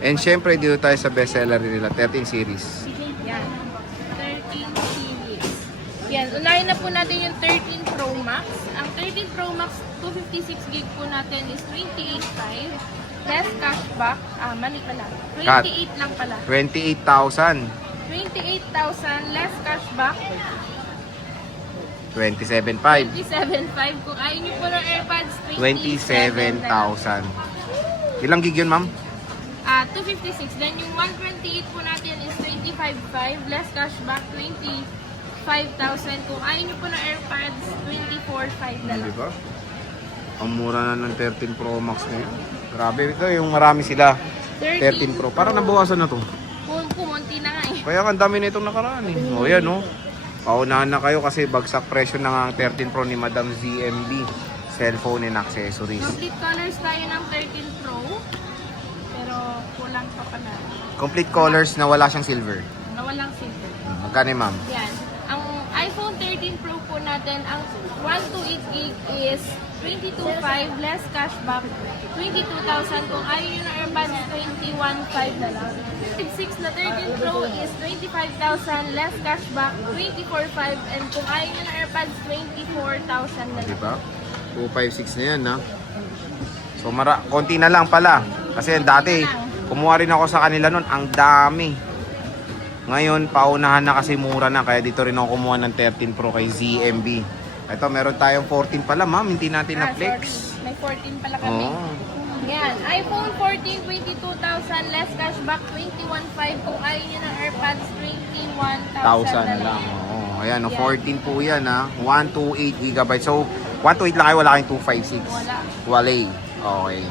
And syempre, dito tayo sa bestseller nila, 13 series. Yan. 13 series. Yan. Unahin na po natin yung 13 Pro Max. Ang 13 Pro Max, 256 gig po natin is 28.5. Less cashback. Mali pala. 28 lang pala. 28,000. 28,000 less cashback. 27,500. 27.5. Kung ayaw nyo po ng AirPods, 27,000. Ilang gig yun, ma'am? 256. Then yung 128 po natin is 25.5. Less cashback, 25,000. Kung ayaw nyo po ng AirPods, 24.5 na lang. Diba? Ang mura na ng 13 Pro Max na yun. Grabe, ito yung marami sila. 13 Pro. Parang nabawasan na to. Kumunti na nga eh. Kaya ang dami na itong nakaraan eh. O yan o. Paunahan na kayo kasi bagsak presyo na nga ang 13 Pro ni Madam ZMB. Cellphone and accessories. Complete colors tayo ng 13 Pro. Pero kulang pa pala. Complete colors na wala siyang silver. Nawalang silver. Magkano ma'am? Yan. Ang iPhone 13 Pro po natin, ang 128 gig is 22.5 less cashback, 22,000. Kung ayaw nyo ng AirPods, 21.5 na lang. 6 na 13 Pro is 25,000 less cashback, 24.5. And kung ayaw nyo ng AirPods, 24,000 na lang. Diba? 256 na yan ha. So konti na lang pala. Kasi dati, kumuha rin ako sa kanila nun. Ang dami. Ngayon, paunahan na kasi mura na. Kaya dito rin ako kumuha ng 13 Pro kay ZMB. Ito, meron tayong 14 pala, ma'am. Hindi natin na-flex. Sorry. May 14 pala kami. Oo. Yan. iPhone 14, 22,000 less cashback, 21.5. Kung ayaw nyo ng AirPods, 21,000 na lang. Oo. Ayan, Yan. 14 po yan ha. 128 GB. So, 128 lang kayo, wala kayong 256. Wala. Wala. Okay.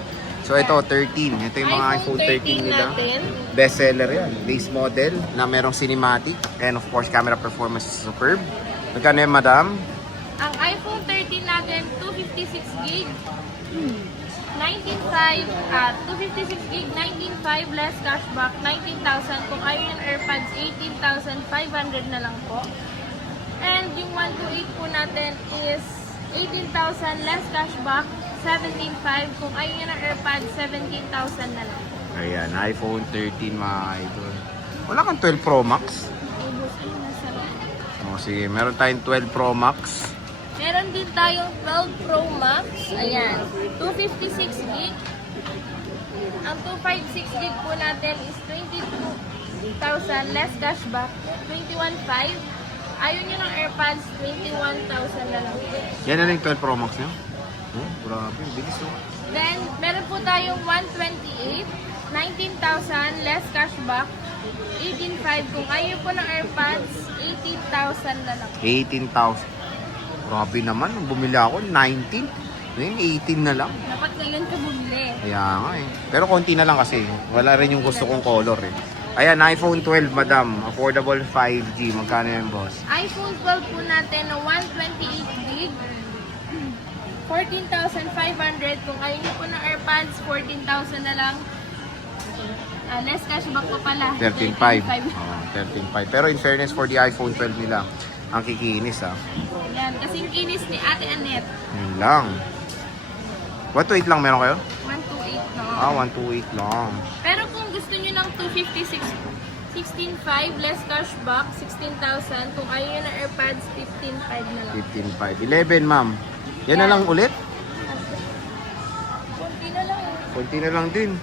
So, ito, 13. Ito yung mga iPhone 13 nila. natin. Bestseller yan. Base model na merong cinematic. And of course, camera performance is superb. Magkano yan, madam? Ang iPhone 13 natin, 256 gig. 19.5, 256 gig, 19.5 less cashback, 19,000. Kung ayaw yung AirPods, 18,500 na lang po. And yung 128 po natin is 18,000 less cashback, 17,500. Kung ayaw yung AirPods, 17,000 na lang. Ayan, iPhone 13 mga idol. Wala kang 12 Pro Max? Ubus ay nasa lang. O sige, meron tayong 12 Pro Max. Meron din tayong 12 Pro Max. Ayan. 256 gig. Ang 256 gig po natin is 22,000 less cashback. 21,500. Ayaw nyo ng AirPods, 21,000 na lang. Yan na lang yung 12 Pro Max nyo? Oh, grabe, bilis oh. Then, meron po tayong 128. 19,000 less cashback. 18,500. Kung ayaw po ng AirPods, 18,000 na lang. 18,000. Grabe naman, nung bumili ako, 19. Ngayon, 18 na lang. Dapat ngayon ka bumili. Kaya nga eh. Pero konti na lang kasi. Wala rin yung gusto kong color eh. Ayan, iPhone 12, madam. Affordable 5G. Magkano yan, boss? iPhone 12 po natin na 128 gig. 14,500. Kung ayaw niyo po ng AirPods, 14,000 na lang. Less cashback po pala. 13.5. Oh, 13.5. Pero in fairness for the iPhone 12 nila, ang kikinis ah. Yan, kasing kinis ni Ate Annette. Yun lang. 128 lang meron kayo? 128 no. 128 lang. Pero kung gusto niyo ng 256, 16,500 less cashback, 16,000. Kung ayaw niyo ng AirPods, 15,500 na lang. 15.5. 11, ma'am. Yan na lang ulit? Kunti na lang. Konti na lang din.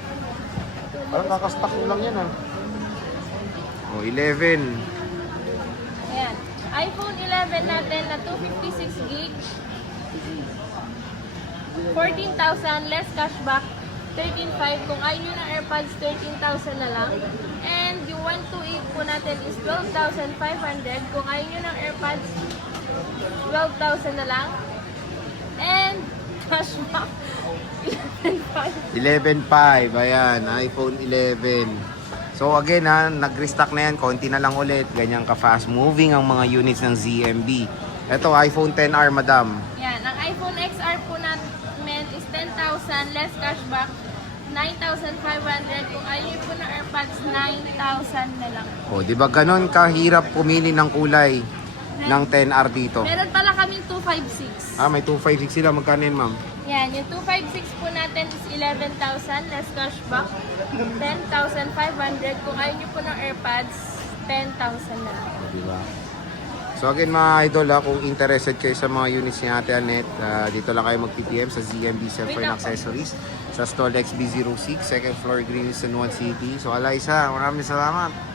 Parang kakastock nyo lang yan ah. Oh, 11. Ayan. iPhone 11 natin na 256 gig. 14,000 less cashback. 13,500. Kung ayaw nyo ng AirPods, 13,000 na lang. And yung 128 po natin is 12,500. Kung ayaw nyo ng AirPods, 12,000 na lang. And cashback, 11,500. 11.5. Ayan, iPhone 11. So again ha, nag-restock na yan. Konti na lang ulit. Ganyan ka-fast moving ang mga units ng ZMB. Ito, iPhone 10R, madam. Yan. Ang iPhone XR po namin is 10,000 less cashback. 9,500. Kung ayaw po ng AirPods, 9,000 na lang. O, di ba ganon kahirap pumili ng kulay ng 10R dito? Meron pala kaming 256. Ah, may 256 sila. Magkano yun, ma'am? Yan, yung 256 po natin is 11,000 less cashback. 10,500. Kung ayaw nyo po ng AirPods, 10,000 na lang. Diba? So again mga idol, kung interested kayo sa mga units ni Ate Annette, dito lang kayo mag-PTM sa ZMB Cellphone Accessories sa Stall XB06, second floor, Greenwich, San Juan City. So Eliza, maraming salamat.